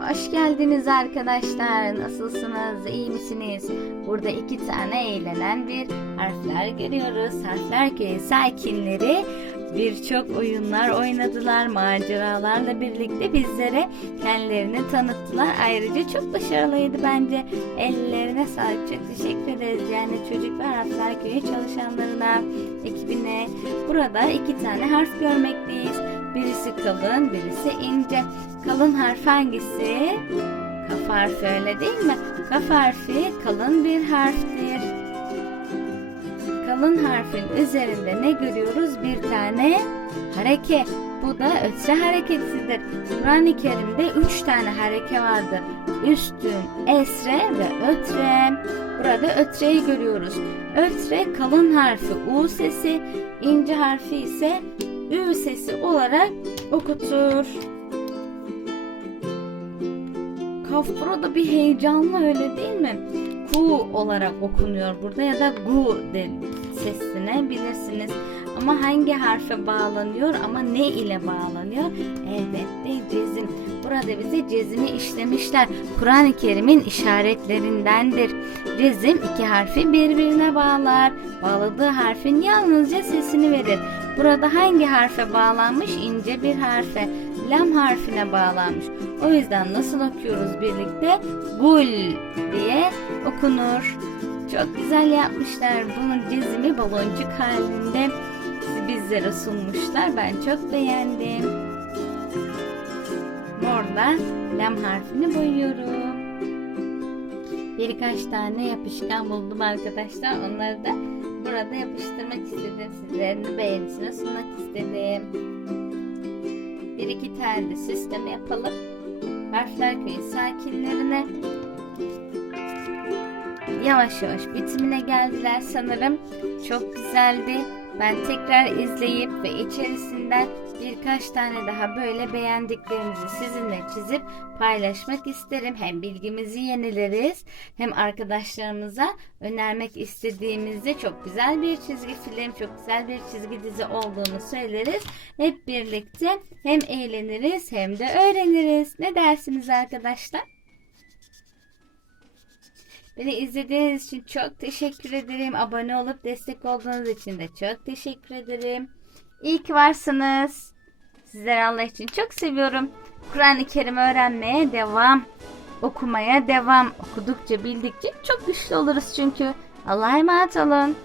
Hoş geldiniz arkadaşlar. Nasılsınız? İyi misiniz? Burada iki tane eğlenen bir harfler görüyoruz. Harfler köyü sakinleri birçok oyunlar oynadılar. Maceralarla birlikte bizlere kendilerini tanıttılar. Ayrıca çok başarılıydı bence. Ellerine sağlık. Çok teşekkür ederiz. Yani çocuklar harfler köyü çalışanlarına, ekibine. Burada iki tane harf görmekteyiz. Birisi kalın, birisi ince. Kalın harf hangisi? Kaf harfi öyle değil mi? Kaf harfi kalın bir harftir. Kalın harfin üzerinde ne görüyoruz? Bir tane hareke. Bu da ötre hareketidir. Kur'an-ı Kerim'de üç tane hareke vardır. Üstün, esre ve ötre. Burada ötreyi görüyoruz. Ötre kalın harfi U sesi, ince harfi ise Ü sesi olarak okutur. Kaf burada bir heyecanlı öyle değil mi? Ku olarak okunuyor burada ya da gu de sesine bilirsiniz. Ama hangi harfe bağlanıyor ama ne ile bağlanıyor? Elbette cezim. Burada bize cezimi işlemişler. Kur'an-ı Kerim'in işaretlerindendir. Cezim iki harfi birbirine bağlar. Bağladığı harfin yalnızca sesini verir. Burada hangi harfe bağlanmış? İnce bir harfe. Lam harfine bağlanmış. O yüzden nasıl okuyoruz birlikte? Gul diye okunur. Çok güzel yapmışlar. Bunun cezimi baloncuk halinde bizlere sunmuşlar. Ben çok beğendim. Morla lam harfini boyuyorum. Birkaç tane yapışkan buldum arkadaşlar. Onları da burada yapıştırmak istedim. Sizlerin beğenisine sunmak istedim. Bir iki tane de süsleme yapalım. Harfler köyü sakinlerine yavaş yavaş bitimine geldiler sanırım. Çok güzeldi. Ben tekrar izleyip ve içerisinden birkaç tane daha böyle beğendiklerimizi sizinle çizip paylaşmak isterim. Hem bilgimizi yenileriz hem arkadaşlarımıza önermek istediğimizde çok güzel bir çizgi film, çok güzel bir çizgi dizi olduğunu söyleriz. Hep birlikte hem eğleniriz hem de öğreniriz. Ne dersiniz arkadaşlar? Beni izlediğiniz için çok teşekkür ederim. Abone olup destek olduğunuz için de çok teşekkür ederim. İyi ki varsınız. Sizleri Allah için çok seviyorum. Kur'an-ı Kerim öğrenmeye devam. Okumaya devam. Okudukça bildikçe çok güçlü oluruz çünkü. Allah'a emanet olun.